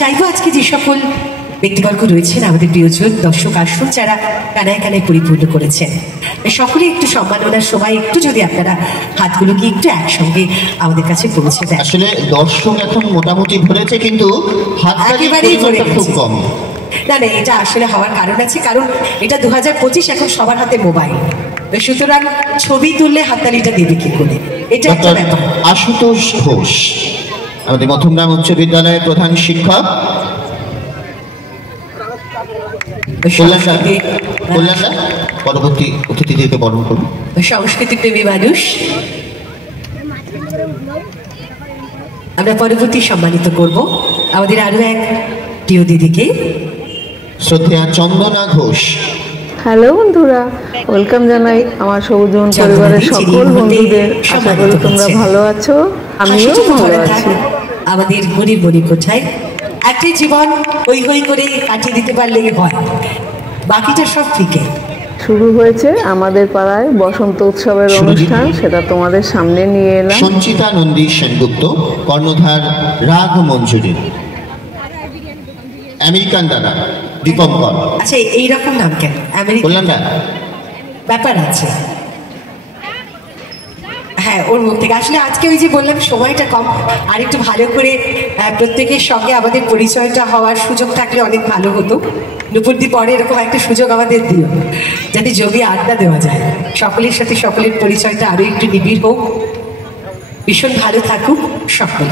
চাইবো আজকে যে সকল ব্যক্তিবর্গ রয়েছেন আমাদের প্রিয়জন দর্শক আসুন যারা কানায় কানায় পরিপূর্ণ করেছেন, সকলে একটু সম্মাননার সময় একটু যদি আপনারা হাতগুলোকে একটু একসঙ্গে আমাদের কাছে পৌঁছে দেন। আসলে দর্শক এখন মোটামুটি ভরেছে, কিন্তু একেবারেই ভরে খুব কম। না না, এটা আসলে হওয়ার কারণ আছে, কারণ এটা 2025, এখন সবার হাতে মোবাইল, সুতরাং ছবি তুললে হাততালিটা দেবে কি করে, এটা একটা ব্যাপার। আশুতোষ ঘোষ আমাদের মধ্যমগ্রাম উচ্চ বিদ্যালয়ের প্রধান শিক্ষক, কল্যাণ পরবর্তী অতিথিদেরকে বরণ করুন। সংস্কৃতি প্রেমী মানুষ, আমরা পরবর্তী সম্মানিত করব আমাদের আরো এক প্রিয় দিদিকে, শ্রদ্ধেয়া চন্দনা ঘোষ। হ্যালো বন্ধুরা, ওয়েলকাম জানাই আমার সবুজন পরিবারের সকল বন্ধুদের। আশা করি তোমরা ভালো আছো, আমিও ভালো আছি। আমাদের গরিব গরিব কোঠায় একটাই জীবন হই হই করে কাটিয়ে দিতে পারলে হয়, বাকিটা সব ফিকে। শুরু হয়েছে আমাদের পাড়ায় বসন্ত উৎসবের অনুষ্ঠান, সেটা তোমাদের সামনে নিয়ে এলাম। সঞ্চিতা নন্দী সেনগুপ্ত, কর্ণধার রাগ মঞ্জুরি, আমেরিকান দাদা দীপঙ্কর। আচ্ছা, এইরকম নাম কেন আমেরিকান? ব্যাপার আছে, হ্যাঁ, ওর মুখ থেকে আসলে আজকে ওই যে বললাম সময়টা কম, আর একটু ভালো করে প্রত্যেকের সঙ্গে আমাদের পরিচয়টা হওয়ার সুযোগ থাকলে অনেক ভালো হতো। নুপুরদি পরে এরকম একটা সুযোগ আমাদের দিও, যাতে জমি আড্ডা দেওয়া যায়, সকলের সাথে সকলের পরিচয়টা আরো একটু নিবিড় হোক। ভীষণ ভালো থাকুক সকলে।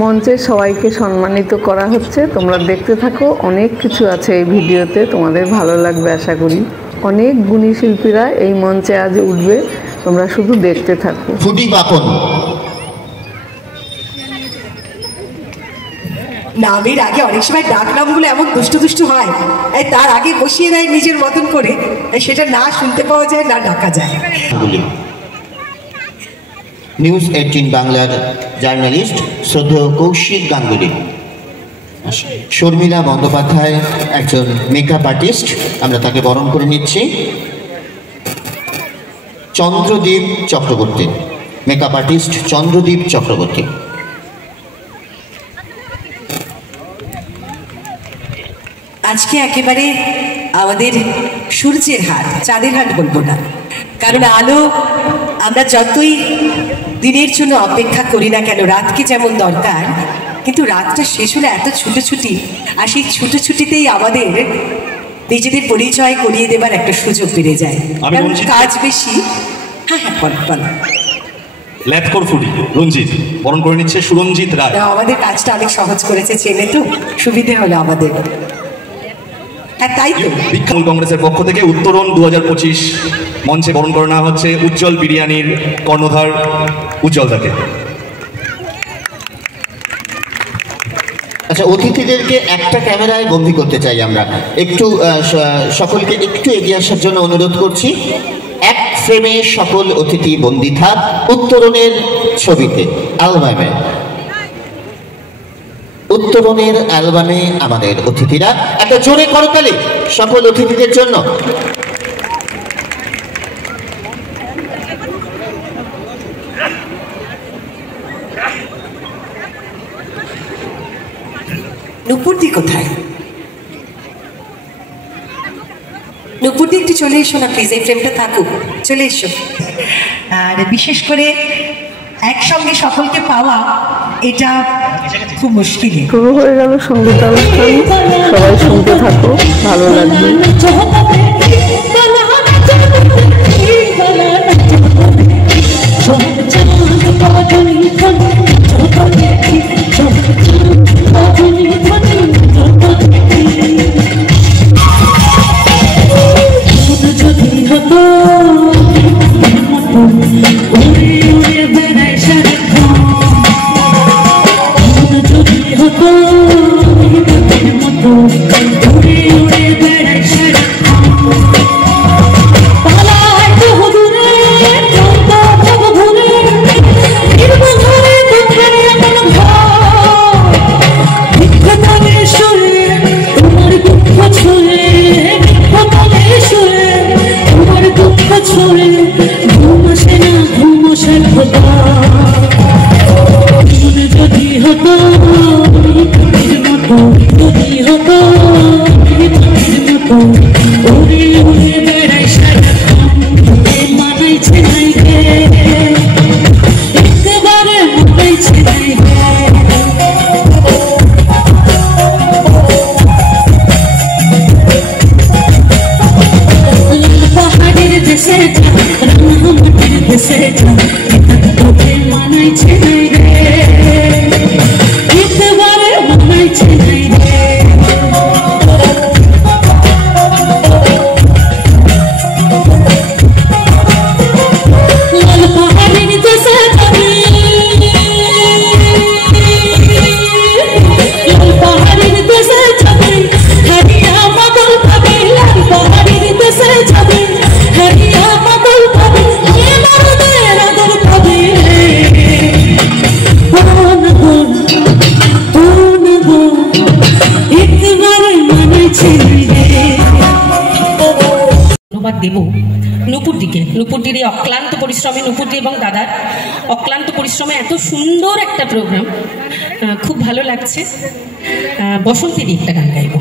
মঞ্চে সবাইকে সম্মানিত করা হচ্ছে, তোমরা দেখতে থাকো। অনেক কিছু আছে এই ভিডিওতে, তোমাদের ভালো লাগবে আশা করি। অনেক গুণী শিল্পীরা এই মঞ্চে আজ উঠবে, তোমরা শুধু দেখতে থাকো। ফুটি বাপন নামের আগে অনেক সময় ডাক নামগুলো এমন দুষ্টু দুষ্টু হয়, তার আগে বসিয়ে দেয় নিজের মতন করে, সেটা না শুনতে পাওয়া যায় না ডাকা যায়। নিউজ 18 বাংলার জার্নালিস্ট শ্রদ্ধেয় কৌশিক গাঙ্গুলি। শর্মিলা বন্দ্যোপাধ্যায় একজন মেকআপ আর্টিস্ট, আমরা তাকে বরণ করে নিচ্ছি। Chandradip Chakraborty, makeup artist Chandradip Chakraborty. আজকে একেবারে আমাদের সূর্যের হাট, চাঁদের হাট বলবো না, কারণ আলো আমরা যতই দিনের জন্য অপেক্ষা করি না কেন, রাতকে যেমন দরকার, কিন্তু রাতটা শেষ হলে এত ছুটোছুটি, আর সেই ছুটোছুটিতেই আমাদের নিজেদের পরিচয় করিয়ে দেবার একটা সুযোগ বেড়ে যায়, কারণ কাজ বেশি। হ্যাঁ হ্যাঁ, বল। ল্যাপকর ফুডি রঞ্জিত বরণ করে নিচ্ছে সুরঞ্জিত রায়। আমাদের কাজটা অনেক সহজ করেছে, চেনে তো, সুবিধে হলো আমাদের। হ্যাঁ, তাই তো। বিখ্যাত কংগ্রেসের পক্ষ থেকে উত্তরণ 2025 মঞ্চে বরণ করে নেওয়া হচ্ছে উজ্জ্বল বিরিয়ানির কর্ণধার উজ্জ্বল দাকে। আচ্ছা, অতিথিদেরকে একটা ক্যামেরায় বন্দী করতে চাই আমরা, একটু সকলকে একটু এগিয়ে আসার জন্য অনুরোধ করছি। এক ফ্রেমে সকল অতিথি বন্দী থাক উত্তরণের ছবিতে, অ্যালবামে। উত্তরণের অ্যালবামে আমাদের অতিথিরা, একটা জোরে করতালি সকল অতিথিদের জন্য। নুপুরদি কোথায়? নুপুরদি একটু চলে এসো না প্লিজ, এই ফ্রেমটা থাকুক, চলে এসো। আর বিশেষ করে একসঙ্গে সকলকে পাওয়া এটা খুব মুশকিল। শুরু হয়ে গেল সঙ্গীত অনুষ্ঠান, সবাই শুনতে থাকো, ভালো লাগবে। যদি হতো তুমি হতো উড়ে উড়ে বেড়াই সারাক্ষণ মানাইছে নাই গে একেবারে মানাইছে নাই গে পাহাড়ের দেশে রাঙামাটির দেশে তোকে মানাইছে নাই রে একেবারে মানাইছে নাই রে লাল পাহাড়ের দেশে যাবি লাল পাহাড়ের দেশে যাবি হারিয়া মাদল পাবি লাল পাহাড়ের দেশে যাবি হারিয়া মাদল পাবি এবার আদর পাবি ধন্যবাদ দেব নুপুরদির এই অক্লান্ত পরিশ্রমে নুপুরদি এবং দাদার অক্লান্ত পরিশ্রমে এত সুন্দর একটা প্রোগ্রাম খুব ভালো লাগছে। বসন্তীদি একটা গান গাইব।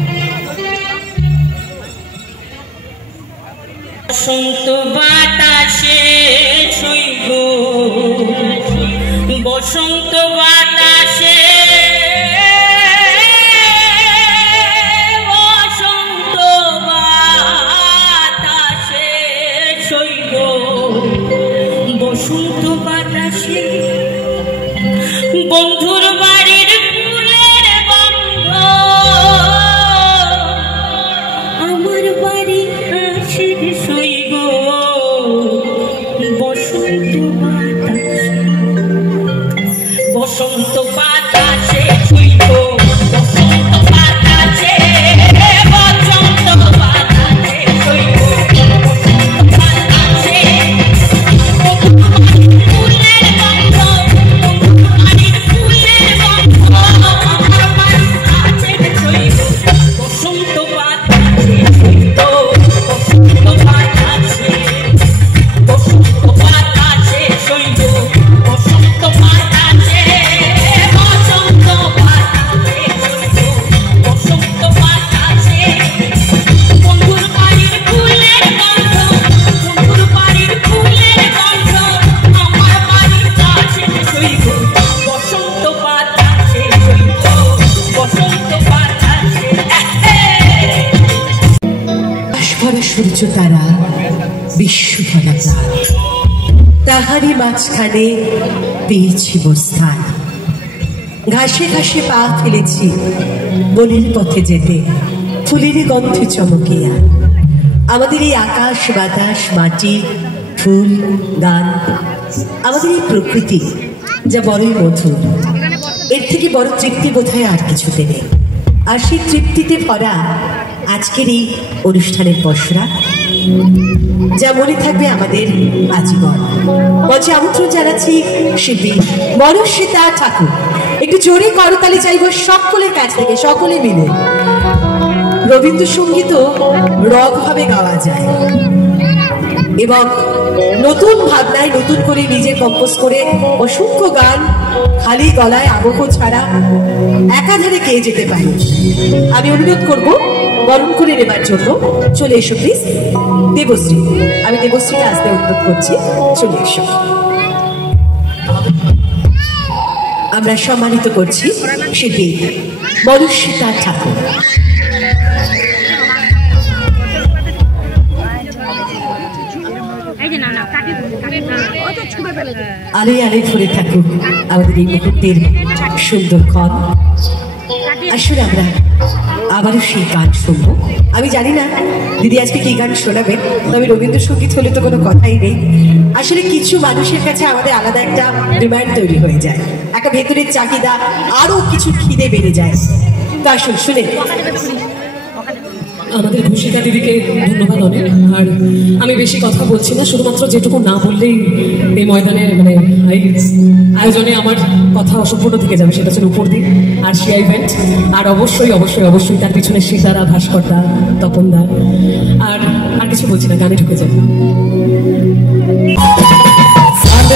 বসন্ত বাতাসে ছুঁইব বসন্ত বাতাসে বসন্ত বাতাসে ছুঁইব বসন্ত বাতাসে বন্ধুর বাড়ির ফুলের গন্ধ আমার বাড়ি আসে ছুঁইব বসন্ত বাতাসে বসন্ত বাতাসে ছুঁইব বসন্ত বাতাসে বসন্ত বাতাসে ছুঁইব বসন্ত বাতাসে ফুলের গন্ধ বাড়ির ফুলের গন্ধ আমার বাড়ি আসে ছুঁইব বসন্ত বাতাসে ছুঁইব বসন্ত বাতাসে বসন্ত বাতাসে ছুঁইব বসন্ত বাতাসে বসন্ত বাতাসে ছুঁইব বসন্ত বাতাসে বন্ধুর বাড়ির ফুলের গন্ধ বন্ধুর বাড়ির ফুলের গন্ধ আমার বাড়ির কাছে ছুঁইব বসন্ত বাতাসে ছুঁইব বসন্ত বাতাসে আশভরা সূর্য তারা বিশ্বভরা প্রাণ তাহারি মাঝখানে পেয়েছি বস্থান ঘাসে ঘাসে পা ফেলেছি বলির পথে যেতে ফুলের গন্ধে চমকিয়া আমাদের এই আকাশ বাতাস মাটি ফুল গান আমাদের এই প্রকৃতি যা বড়ই মধুর এর থেকে বড় তৃপ্তি বোধহয় আর কিছুতে নেই আর সেই তৃপ্তিতে ভরা আজকের এই অনুষ্ঠানের পসরা যা মনে থাকবে আমাদের আজীবন। মঞ্চে আমন্ত্রণ জানাচ্ছি শিল্পী মনস্বিতা ঠাকুর। একটু জোরে করতালি চাইব সকলের কাছ থেকে, সকলে মিলে। রবীন্দ্রসঙ্গীতও রগভাবে গাওয়া যায় এবং নতুন ভাবনায় নতুন করে নিজে কম্পোজ করে অসংখ্য গান খালি গলায় আবহ ছাড়া একাধারে গেয়ে যেতে পারে। আমি অনুরোধ করব বরণ করে নেবার জন্য। চলে এসো প্লিজ দেবশ্রী। আমি দেবশ্রীকে আসতে অনুরোধ করছি, চলে এসো। আমরা সম্মানিত করছি শিল্পী মনস্বিতা ঠাকুর। আলোয় আলোয় ভরে থাকুক আমাদের এই মুহূর্তের সুন্দর ক্ষণ। আসলে আমরা আবারও সেই গান শুনবো। আমি জানি না দিদি আজকে কি গান শোনাবেন, তবে রবীন্দ্রসঙ্গীত হলে তো কোনো কথাই নেই। আসলে কিছু মানুষের কাছে আমাদের আলাদা একটা ডিমান্ড তৈরি হয়ে যায়, একটা ভেতরের চাহিদা, আরও কিছু খিদে বেড়ে যায়। তো আসুন শুনে। আমাদের ঘোষিকা দিদিকে ধন্যবাদ অনেক। আর আমি বেশি কথা বলছি না, শুধুমাত্র যেটুকু না বললেই এই ময়দানের মানে এই আয়োজনে আমার কথা অসম্পূর্ণ থেকে যাবে, সেটা হচ্ছে নুপুরদি আর শিয়া ইভেন্ট। আর অবশ্যই অবশ্যই অবশ্যই তার পিছনে সীতারা, ভাস্করদা, তপনদা। আর আর কিছু বলছি না, গানে ঢুকে যাবে। সাথে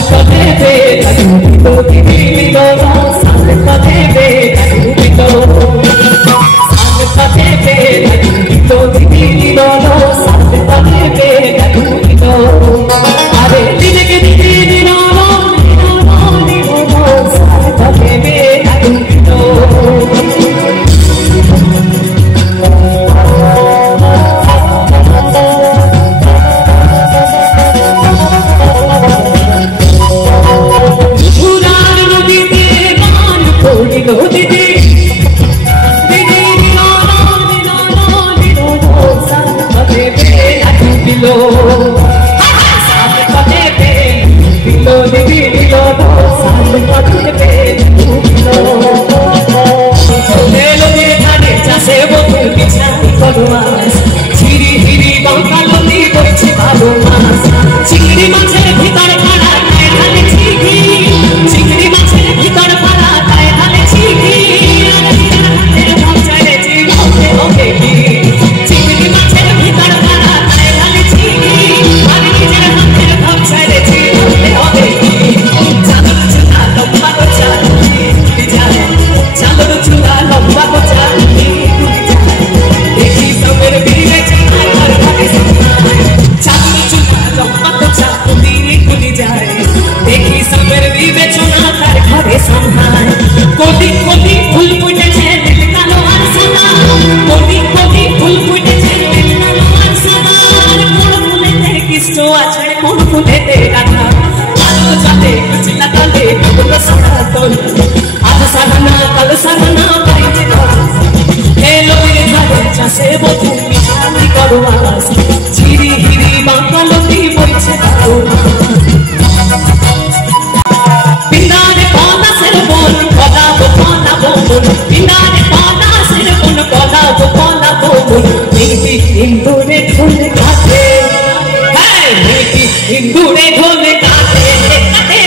ধুনে ধুনে কাটে কাটে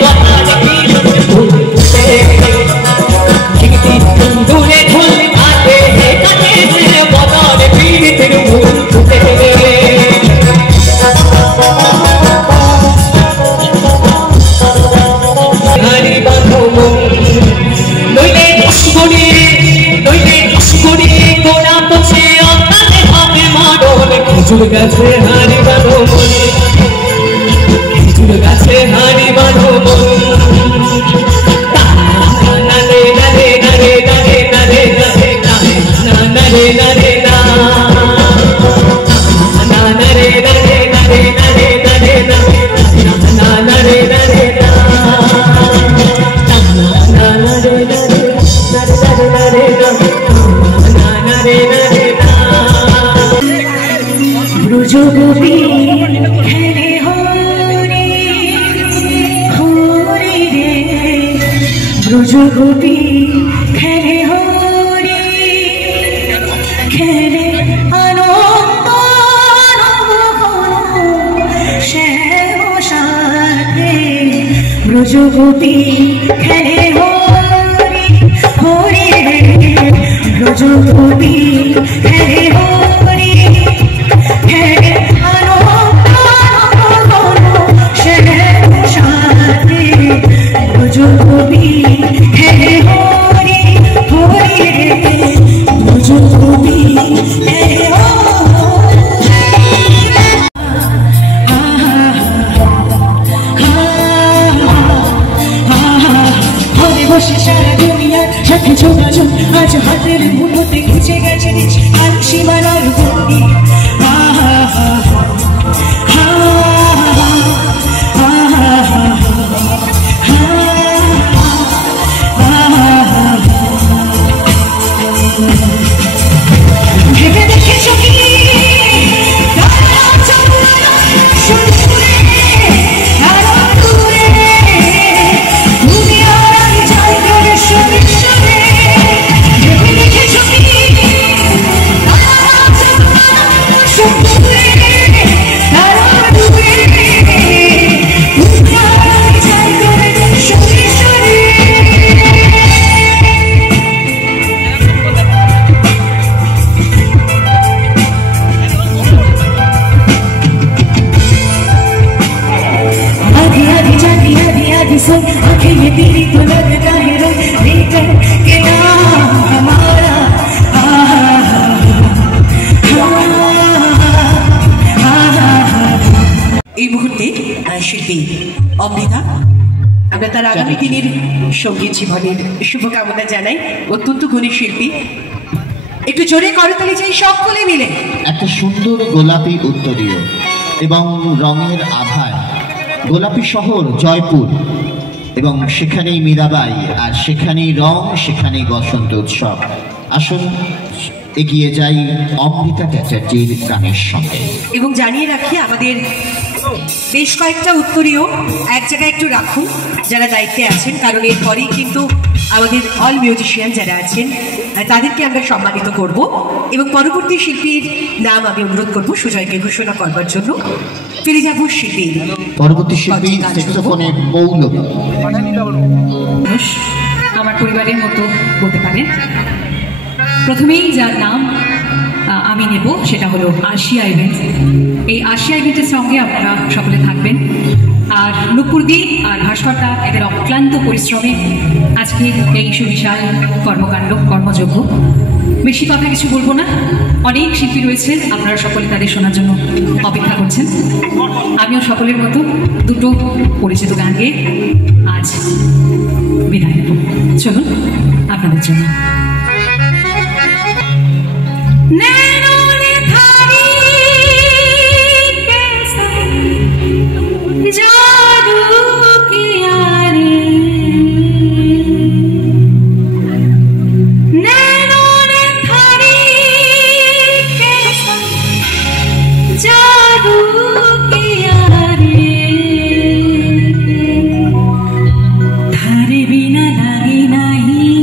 বদন বিরুদ্ধে ধুনে ধুনে কাটে কাটে বদন বিরুদ্ধে হারি বাঁধো নইলে দুশ্মনী নইলে দুশ্মনী গোড়া পচে অকালে হবে মরণ খেজুর গাছে হারি বাঁধো খেজুর গাছে হারি বাঁধো নারে নারে নারে নারে নারে নারে নারে নারে না নারে নারে নারে নারে নারে না নারে নারে না ব্রজগোপী খেলে হরে হরে রে ব্রজগোপী খেলে হরে খেলে আনন্দ শ্যাম সাথে ব্রজগোপী খেলে হরে হরে রে ব্রজগোপী খেলে হরে খেলে আনন্দ শ্যাম সাথে ব্রজগোপী খেলে হরে হরে রে ব্রজগোপী খেলে বসে সারা দুনিয়ার সাথে যোগাযোগ আজ হাতের মুঠোতে ঘুচে গেছে আর সীমানার বন্দি ভেবে দেখেছ কি आंखें ये तेरी तो लगता है रोज लेकर के नाम हमारा এই মুহূর্তে শিল্পী অমৃতা আমরা তার আগামী দিনের সঙ্গীত জীবনের শুভকামনা জানাই। অত্যন্ত গুণী শিল্পী, একটু জোরে করতালি চাই সকলে মিলে। একটা সুন্দর গোলাপি উত্তরীয় এবং রঙের আভায় গোলাপি শহর জয়পুর, এবং সেখানেই মীরাবাই, আর সেখানেই রং, সেখানেই বসন্ত উৎসব। আসুন এগিয়ে যাই অমৃতা চ্যাটার্জির গানের সঙ্গে। এবং জানিয়ে রাখি আমাদের বেশ কয়েকটা উত্তরীয় এক জায়গায় একটু রাখুন যারা দায়িত্বে আছেন, কারণ এরপরেই কিন্তু আমাদের অল মিউজিশিয়ান যারা আছেন তাদেরকে আমরা সম্মানিত করব এবং পরবর্তী শিল্পীর নাম আমি অনুরোধ করব সুজয়কে ঘোষণা করবার জন্য। ফিরে যাব শিল্পী, পরবর্তী শিল্পী স্যাক্সোফোনে পৌলমী। আমার পরিবারের মতো বলতে পারেন। প্রথমেই যার নাম আমি নেব সেটা হলো আশিয়া ইভেন্ট। এই আশিয়া ইভেন্টের সঙ্গে আপনারা সকলে থাকবেন। আর নুপুরদি আর ভাস্করদা এদের অক্লান্ত পরিশ্রমে আজকে এই সুবিশাল কর্মকাণ্ড কর্মযজ্ঞ। বেশি কথা কিছু বলবো না, অনেক শিল্পী রয়েছেন, আপনারা সকলে তাদের শোনার জন্য অপেক্ষা করছেন। আমিও সকলের মতো দুটো পরিচিত গান গেয়ে আজ বিদায় নেব। চলুন আপনাদের জন্য। धारे बिना लागे नहीं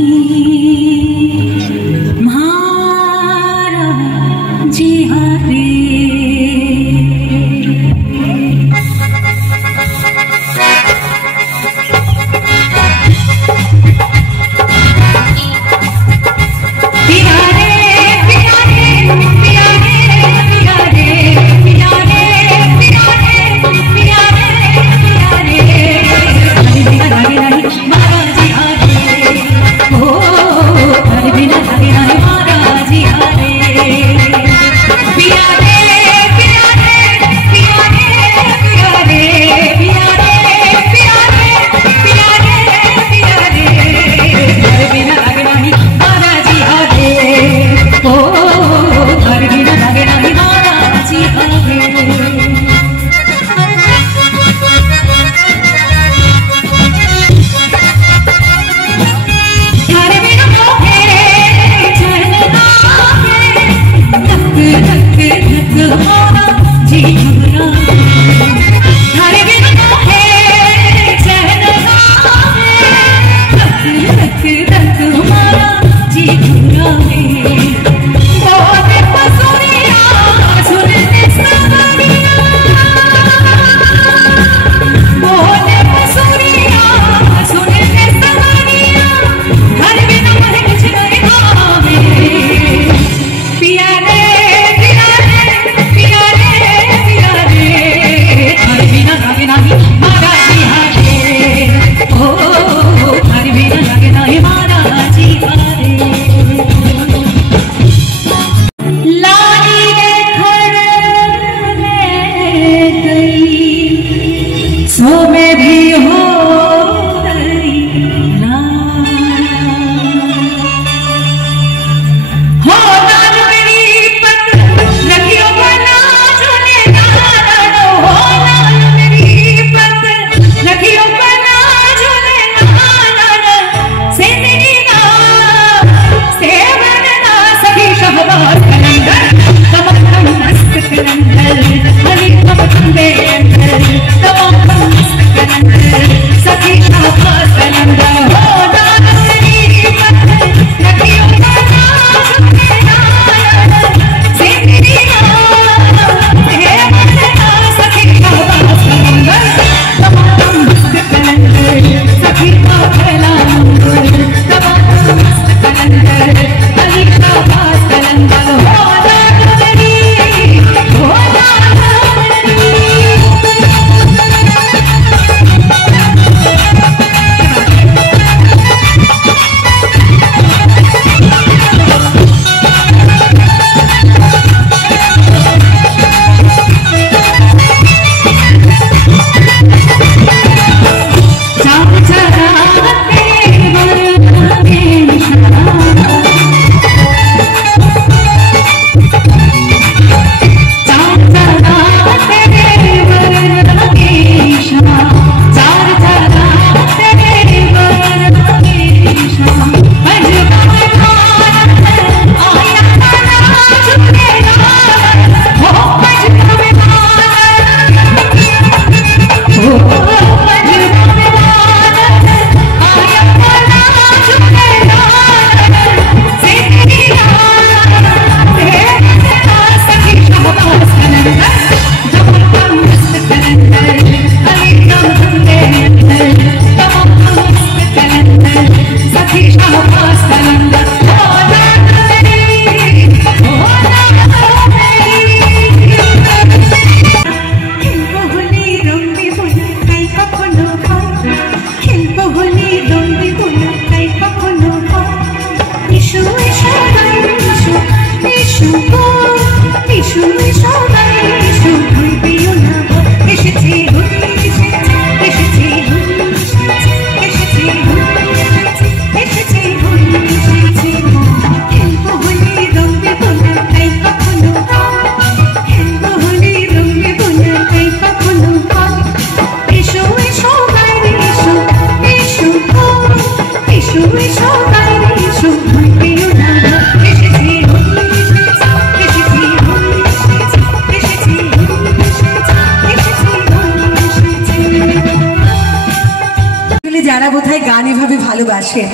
যারা বোধহয় গান এভাবে ভালোবাসেন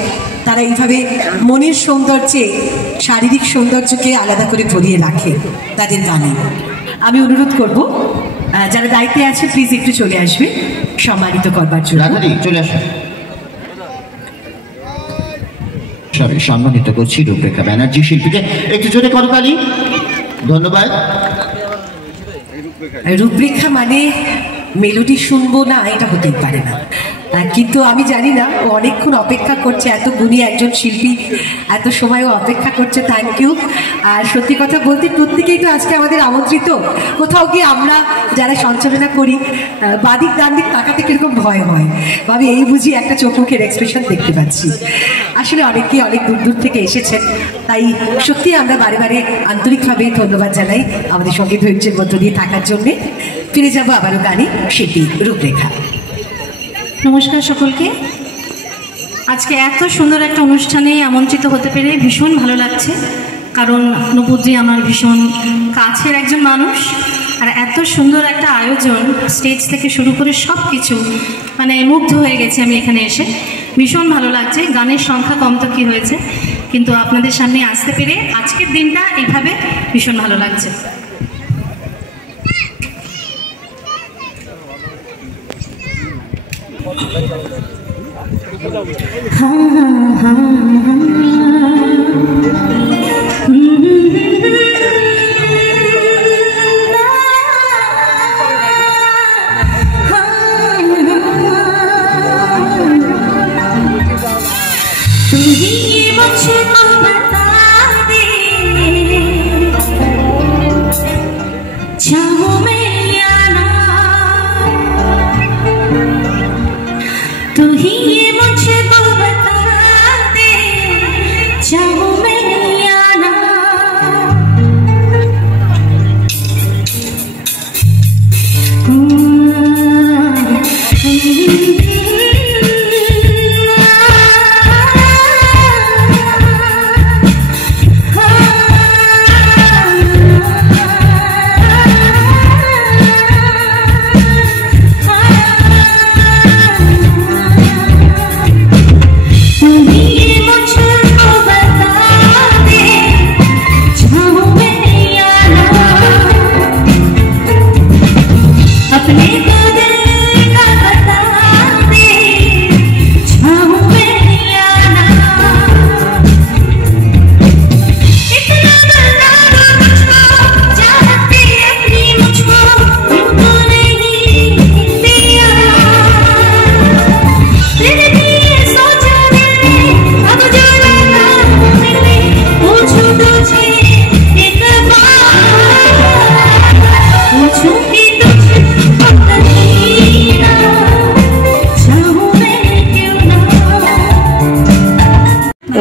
তারা এইভাবে মনের সৌন্দর্যে শারীরিক সৌন্দর্যকে আলাদা করে ভরিয়ে রাখে তাদের গানে। আমি অনুরোধ করব যারা দায়িত্বে আছে প্লিজ একটু চলে আসবে সম্মানিত করবার জন্য। চলে আসবে। সম্মানিত করছি রূপরেখা ব্যানার্জি শিল্পীকে, একটু জোরে করতালি। ধন্যবাদ। রূপরেখা মানে মেলোডি শুনবো না এটা হতেই পারে না, কিন্তু আমি জানি না ও অনেকক্ষণ অপেক্ষা করছে, এত গুণী একজন শিল্পী এত সময়ও অপেক্ষা করছে। Thank you. আর সত্যি কথা বলতে প্রত্যেকেই তো আজকে আমাদের আমন্ত্রিত। কোথাও গিয়ে আমরা যারা সঞ্চালনা করি বাদিক ডান দিক তাকাতে কিরকম ভয় হয়, ভাবি এই বুঝি একটা চোখ মুখের এক্সপ্রেশন দেখতে পাচ্ছি। আসলে অনেকেই অনেক দূর দূর থেকে এসেছেন, তাই সত্যি আমরা বারে বারে আন্তরিকভাবে ধন্যবাদ জানাই আমাদের সঙ্গে ধৈর্যের মধ্য দিয়ে থাকার জন্যে। ফিরে যাবো আবারও গানে, শিল্পী রূপরেখা। নমস্কার সকলকে। আজকে এত সুন্দর একটা অনুষ্ঠানে আমন্ত্রিত হতে পেরে ভীষণ ভালো লাগছে, কারণ নূপুরজি আমার ভীষণ কাছের একজন মানুষ। আর এত সুন্দর একটা আয়োজন, স্টেজ থেকে শুরু করে সব কিছু মানে মুগ্ধ হয়ে গেছে আমি এখানে এসে। ভীষণ ভালো লাগছে। গানের সংখ্যা কম তো কী হয়েছে, কিন্তু আপনাদের সামনে আসতে পেরে আজকের দিনটা এভাবে ভীষণ ভালো লাগছে।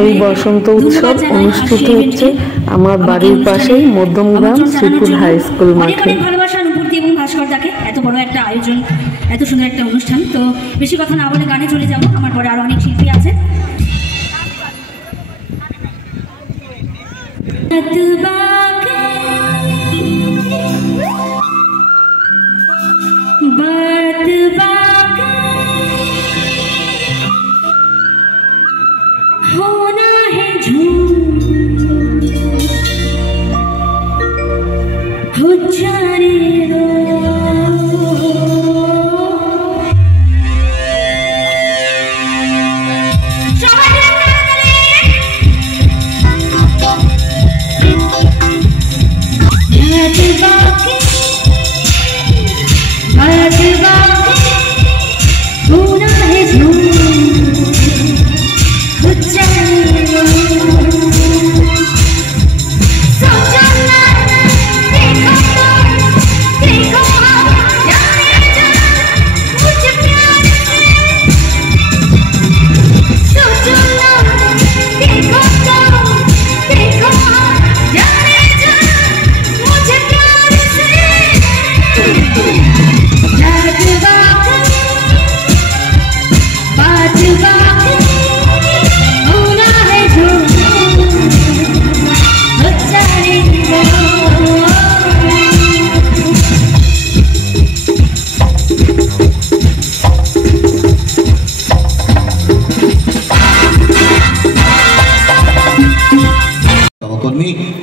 এই বসন্ত উৎসব অনুষ্ঠিত হচ্ছে আমার বাড়ির পাশেই মধ্যমগ্রাম শ্রীপুর হাই স্কুল মাঠে। ভালোবাসা নুপুরদি এবং ভাস্কর দাকে এত বড় একটা আয়োজন, এত সুন্দর একটা অনুষ্ঠান। তো বেশি কথা না বলে গানে চলে যাব, আমার পরে আরো অনেক শিল্পী আছে। होना है झूठ हो जाने दो, होना है झूठ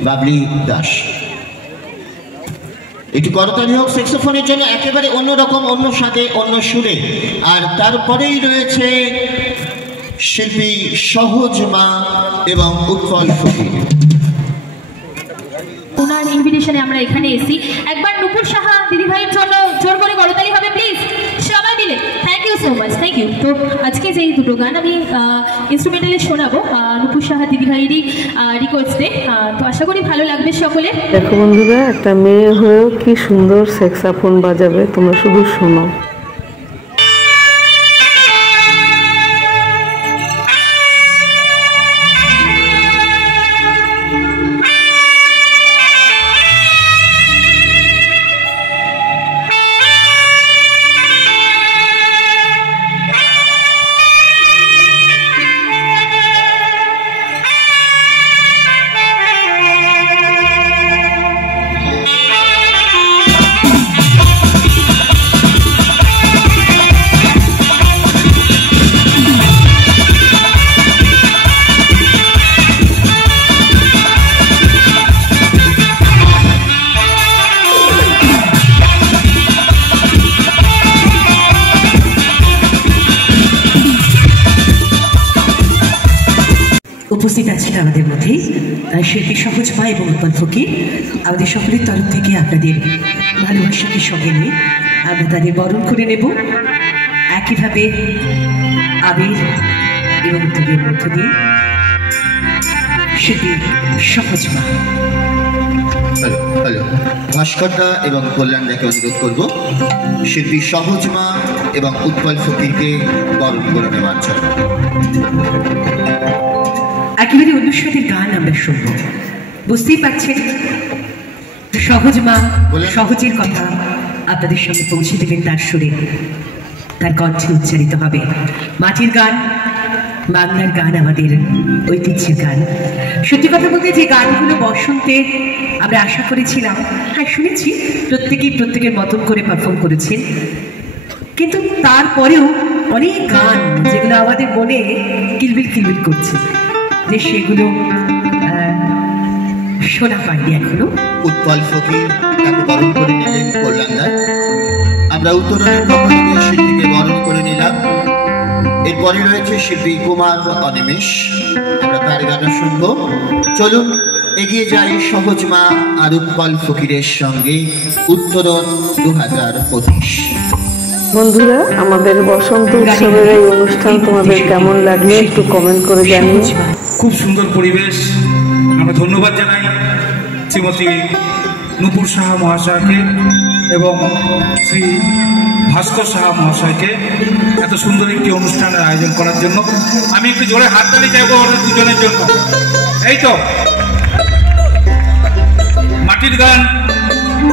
বাবলি দাস। একটু করতালি হোক স্যাক্সোফোনের জন্য, একেবারে অন্যরকম, অন্য স্বাদে, অন্য সুরে। আর তারপরেই রয়েছে শিল্পী সহজ মা এবং উৎপল ফকির। ওনার ইনভিটেশনে আমরা এখানে এসেছি। একবার নুপুর সাহা দিদিভাইয়ের জন্য জোর করে করতালি হবে প্লিজ, সবাই মিলে। Thank you so much, thank you. তো আজকে যে দুটো গান আমি ইনস্ট্রুমেন্টালে শোনাবো নুপুর সাহা দিদিভাইয়েরই রিকোয়েস্টে, তো আশা করি ভালো লাগবে সকলে। দেখো বন্ধুরা, একটা মেয়ে হয়েও কি সুন্দর স্যাক্সোফোন বাজাবে, তোমরা শুধু শোনো। আমাদের মধ্যে, তাই শিল্পী সহজ মা এবং উৎপল ফকির আমাদের সকলের তরফ থেকে আপনাদের ভালোবাসাকে সঙ্গে নিয়ে আমরা তাদের বরণ করে নেব। একইভাবে আবির এবং উত্তরের মধ্য দিয়ে শিল্পী সহজ মা। হ্যালো, ভাস্করদা এবং কল্যাণদাকে অনুরোধ করব শিল্পী সহজ মা এবং উৎপল ফকিরকে বরণ করে নেওয়ার জন্য। একেবারে অনুস্বাদের গান আমরা শুনবো। বুঝতেই পারছেন সহজ মা সহজের কথা আপনাদের সঙ্গে পৌঁছে দেবেন তার সুরে, তার কণ্ঠে উচ্চারিত হবে। মাটির গান, বাংলার গান, আমাদের ঐতিহ্যের গান। সত্যি কথা বলতে যে গানগুলো বসন্তে আমরা আশা করেছিলাম, হ্যাঁ শুনেছি প্রত্যেকের মতন করে পারফর্ম করেছেন, কিন্তু তারপরেও অনেক গান যেগুলো আমাদের মনে কিলবিল কিলবিল করছে, যে সেগুলো শোনা পাইনি এখনো। উৎপল ফকির তাকে বরণ করে নিলেন কল্যাণদা। আমরা উত্তরণের পক্ষ থেকে শিল্পীকে বরণ করে নিলাম। এরপরে রয়েছে শিল্পী কুমার অনিমেষ, আমরা তার গানও শুনব। চলুন এগিয়ে যাই সহজ মা আর উৎপল ফকিরের সঙ্গে উত্তরণ 2025। বন্ধুরা, আমাদের বসন্ত উৎসবের এই অনুষ্ঠান তোমাদের কেমন লাগলো একটু কমেন্ট করে জানিও। খুব সুন্দর পরিবেশ। আমরা ধন্যবাদ জানাই শ্রীমতী নূপুর সাহা মহাশয়কে এবং শ্রী ভাস্কর সাহা মহাশয়কে এত সুন্দর একটি অনুষ্ঠানের আয়োজন করার জন্য। আমি একটু জোরে হাততালি চাইবো ওদের দুজনের জন্য। এই তো মাটির গান,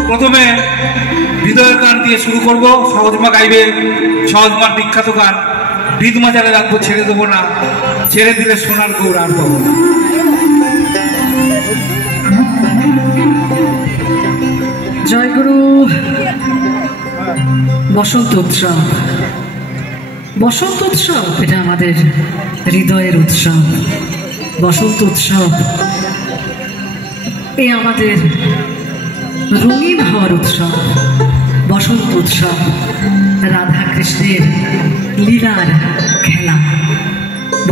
প্রথমে হৃদয়ের গান দিয়ে শুরু করব। সহজ মা গাইবে সহজ মার বিখ্যাত গান হৃদ মাজারে রাখবো, ছেড়ে দেবো না, ছেড়ে দিলে সোনার গৌর আর পাবো না। জয়গুরু। বসন্ত উৎসব, বসন্ত উৎসব এটা আমাদের হৃদয়ের উৎসব। বসন্ত উৎসব এই আমাদের রঙিন হওয়ার উৎসব। বসন্ত উৎসব রাধা কৃষ্ণের লীলার খেলা।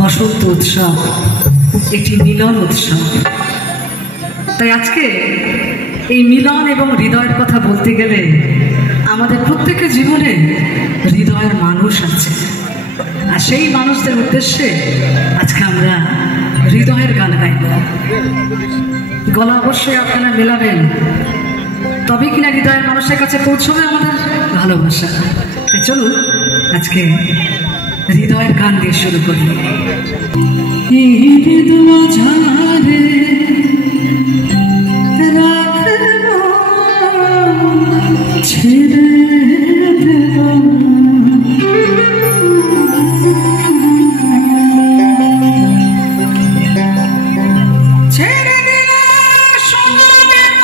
বসন্ত উৎসব একটি মিলন উৎসব। তাই আজকে এই মিলন এবং হৃদয়ের কথা বলতে গেলে আমাদের প্রত্যেকের জীবনে হৃদয়ের মানুষ আছে, আর সেই মানুষদের উদ্দেশ্যে আজকে আমরা হৃদয়ের গান গাইব। গলা অবশ্যই আপনারা মেলাবেন, তবে কিনা হৃদয়ের মানুষের কাছে পৌঁছবে আমাদের ভালোবাসা। তাই চলুন আজকে হৃদয়ের গান দিয়ে শুরু করি। ছেড়ে দেব ছেড়ে দিলে সোনা দেব,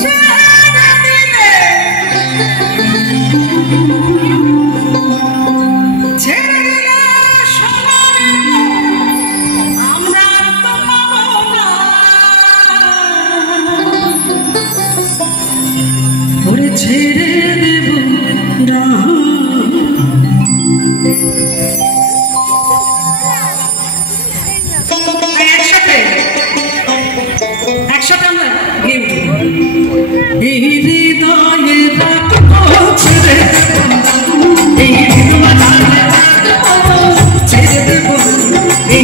ছেড়ে দিলে ছেড়ে দিলে সোনা দেব, আমরা তো পাবো না। ওরে ছেড়ে দেব না। একসাথে আমরা হৃদয়ে রাখবো ছেড়ে, এই ছেড়ে দেব, এই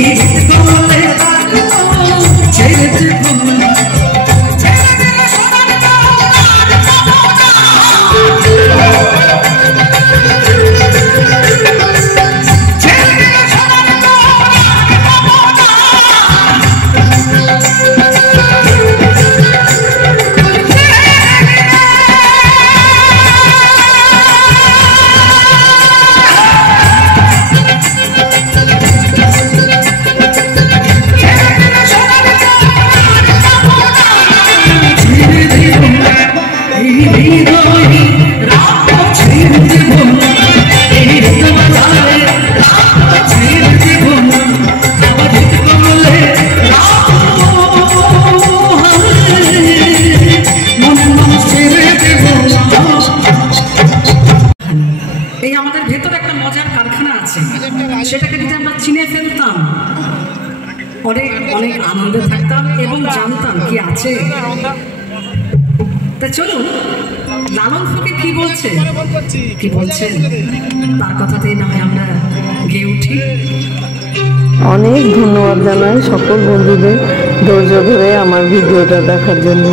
হৃদয়ে রাখবো ছেড়ে দেব। এই আমাদের ভেতরে একটা মজার কারখানা আছে, সেটাকে যদি আমরা চিনে ফেলতাম অনেক অনেক আনন্দে থাকতাম এবং জানতাম কি আছে। তা চলুন লালন ফকির কি বলছেন তার কথাতেই না হয় আমরা গেয়ে উঠি। অনেক ধন্যবাদ জানাই সকল বন্ধুদের ধৈর্য ধরে আমার ভিডিওটা দেখার জন্য।